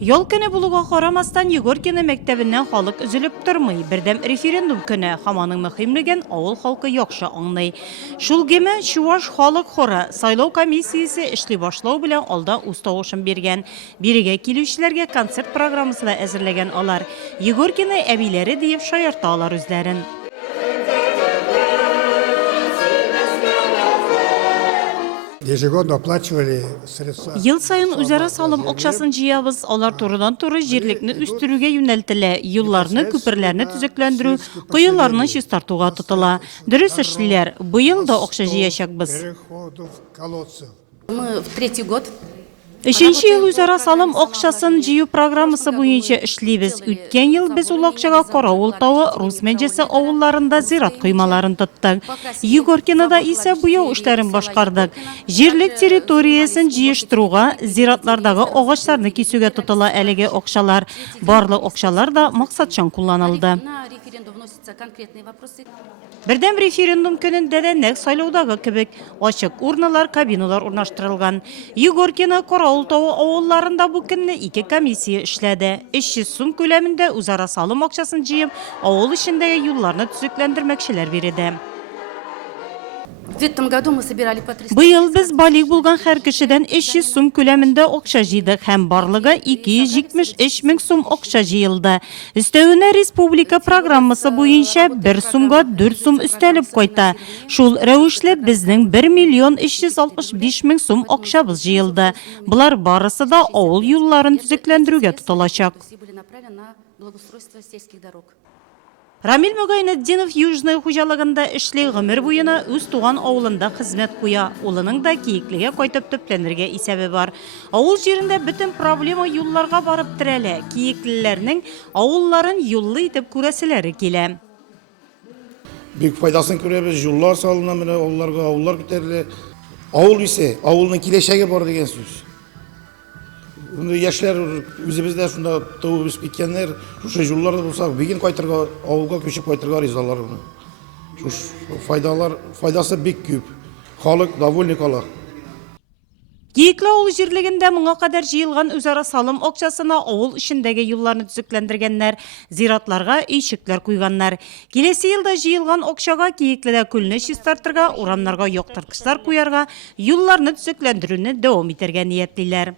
Yol көне булуга карамастан Егоркина мәктәбеннән халык üzülеп тормый. Бердәм референдум көне һаманың мөһимлеген авыл халкы яхшы аңлый. Шул геме Чуваш халык хоры сайлау комиссиясе эшли башлау белән алда үз тавышын биргән. Бирегә килүчеләргә концерт программасы да әзерләгән алар. Егоркина әбиләре диеп шаярта алар үзләрен. Ежегодно оплачивали средства. Ел сайын үзара салым акчасын җыябыз, алар турыдан-туры җирлекне үстерүгә юнәлтелә, юлларны, күперләрне төзекләндерү, коеларны чистартуга тотыла. Дөрес эшлиләр, быел да акча җыячакбыз. Переходов колодцев. Мы в третий год. Өченче ел үзара салым акчасын җыю программасы буенча эшлибез. Үткән ел без ул акчага Каравыл тавы, Рус мәҗлесе авылларында зират коймаларын тоттык. Егоркинада исә буяу эшләрен башкардык. Җирлек территориясен җыештыруга, зиратлардагы агачларны кисүгә тотыла әлеге акчалар. Барлык акчалар да максатчан кулланылды. На референдум вносятся конкретные вопросы. Бердәм референдум көнендә дә нәкъ сайлаудагы кебек ачык урналар, кабиналар урнаштырылган. Егоркина, Каравыл тавы авылларында бу көнне 2 комиссия эшләде. 300 сум күләмендә үзара салым акчасын җыеп, авыл эчендәге юлларны төзекләндермәкчеләр биредә. В этом году мы собирали по 300. Быел без балик булган һәр кешедән 300 сум күләмендә акча җыйдык һәм барлыгы 273 мең сум акча җыелды. Өстәвенә республика программасы буенча 1 сумга 4 сум өстәлеп кайта. Шул рәвешле безнең 1 миллион 365 мең сум акчабыз җыелды. Булар барысы да авыл юлларын төзекләндерүгә тотылачак. Все были направлены на благоустройство сельских дорог. Рамил Мөгайнетдинов Южный хуҗалыгында эшли, гомер буена үз туган авылында хезмәт куя. Улының да Киеклегә кайтып төпләнергә исәбе бар. Авыл җирендә бөтен проблема юлларга барып терәлә. Киеклеләрнең авылларын юллы итеп күрәселәре килә. Büyük faydasını görüyoruz. Yollar salına mı, avullar götürülür. Avul ise, avulun kileşeği var degen söz. Bunu yaşlar, özümüzde şunda doğup bitkenler, şu yollarda bulsak, bir gün kaytırga, avulga köşüp kaytırga rizalar bunu. Şu faydası büyük küp. Halk davulnik ala. Киекле авыл җирлегендә моңа кадәр җыелган үзара салым акчасына авыл эчендәге юлларны төзекләндергәннәр, зиратларга өйчекләр куйганнар. Киләсе елда җыелган акчага Киекледә күлне чистартырга, урамнарга яктырткычлар куярга, юлларны төзекләндерүне дәвам итәргә ниятлиләр.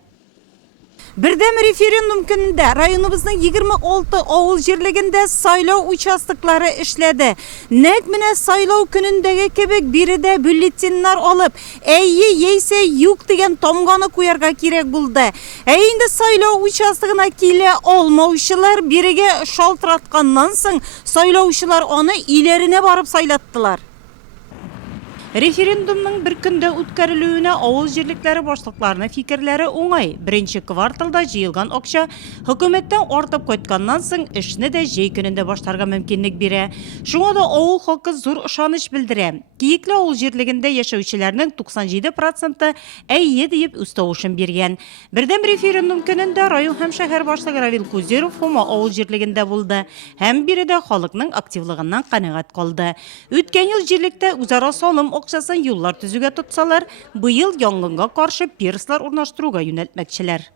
Бердәм референдум көнендә районыбызның 26 авыл җирлегендә сайлау участоклары эшләде. Нәкъ менә сайлау көнендәге кебек биредә бюллетеннар алып, әйе яисә юк дигән тамганы куярга кирәк булды. Инде сайлау участогына килә алмаучылар бирегә шалтыратканнан соң сайлаучылар аны иләренә барып сайлаттылар. Референдумның bir көндә үткәрелүенә авыл җирлекләре башлыкларының фикерләре уңай. Беренче кварталда җыелган акча хөкүмәттән артып кайтканнан соң эшне дә җәй көнендә башларга мөмкинлек бирә. Шуңа да авыл халкы зур ышаныч белдерә. Киекле авыл җирлегендә яшәүчеләрнең 97% әйе дип үз тавышын биргән. Бердәм референдум көнендә район һәм шәһәр башлыгы Равил Кузеров Хома авыл җирлегендә булды. Һәм биредә халыкның активлыгыннан канәгать калды. Үткән ел җирлектә үзара салым акчасын юллар төзүгә тотсалар, быел янгынга каршы пирслар урнаштыруга юнәлтмәкчеләр.